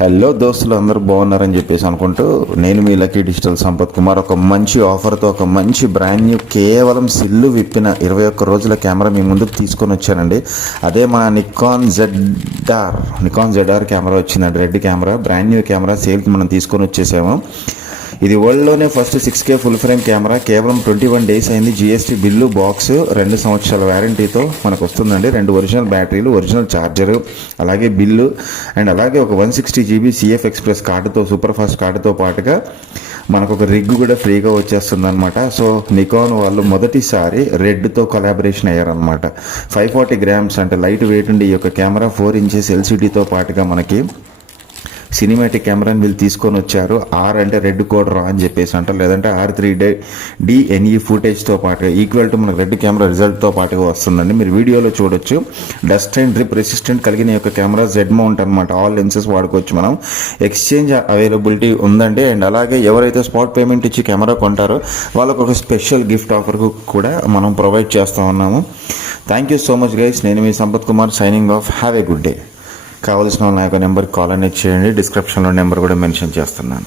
Hello దోస్తులు, అందరూ బాగున్నారని చెప్పేసి అనుకుంటూ నేను మీ లక్కీ డిజిటల్ సంపత్ కుమార్ ఒక మంచి ఆఫర్తో ఒక మంచి బ్రాండ్ న్యూ కేవలం సిల్లు విప్పిన 21 రోజుల కెమెరా మీ ముందుకు తీసుకొని వచ్చానండి. అదే మా నికాన్ జెడ్ఆర్ కెమెరా వచ్చిందండి. Red camera, brand new camera సేల్కి మనం తీసుకొని వచ్చేసాము. ఇది వరల్డ్లోనే first 6K full frame camera. కేవలం 21 డేస్ అయింది. GST బిల్లు, బాక్స్, 2 సంవత్సరాల వ్యారంటీతో మనకు వస్తుందండి. 2 ఒరిజినల్ బ్యాటరీలు, ఒరిజినల్ ఛార్జరు, అలాగే బిల్లు అండ్ అలాగే ఒక 160 GB CF ఎక్స్ప్రెస్ కార్డుతో, సూపర్ ఫాస్ట్ కార్డుతో పాటుగా మనకు ఒక రిగ్ కూడా ఫ్రీగా వచ్చేస్తుంది అనమాట. సో నికాన్ వాళ్ళు మొదటిసారి రెడ్తో కొలాబరేషన్ అయ్యారనమాట. 540 grams అంటే లైట్ వెయిట్ ఉండి ఈ యొక్క కెమెరా 4 inches LCDతో పాటుగా మనకి సినిమాటిక్ కెమెరాని వీళ్ళు తీసుకొని వచ్చారు. R అంటే రెడ్ కోడ్ రా అని చెప్పేసి అంటారు, లేదంటే R3D ఫుటేజ్తో పాటు ఈక్వల్ టు మనకు రెడ్ కెమెరా రిజల్ట్తో పాటుగా వస్తుందండి. మీరు వీడియోలో చూడొచ్చు. డస్ట్ అండ్ డ్రిప్ రెసిస్టెంట్ కలిగిన యొక్క కెమెరా జెడ్ మౌంట్ అనమాట. ఆల్ లెన్సెస్ వాడుకోవచ్చు మనం. ఎక్స్చేంజ్ అవైలబిలిటీ ఉందండి. అండ్ అలాగే ఎవరైతే స్పాట్ పేమెంట్ ఇచ్చి కెమెరా కొంటారో వాళ్ళకు ఒక స్పెషల్ గిఫ్ట్ ఆఫర్ కూడా మనం ప్రొవైడ్ చేస్తూ ఉన్నాము. Thank you so much guys. నేను మీ Sampath Kumar signing off. Have a good day. కావాల్సిన వాళ్ళ నా యొక్క నెంబర్కి కాల్ అనేది చేయండి. డిస్క్రిప్షన్లో నెంబర్ కూడా మెన్షన్ చేస్తున్నాను.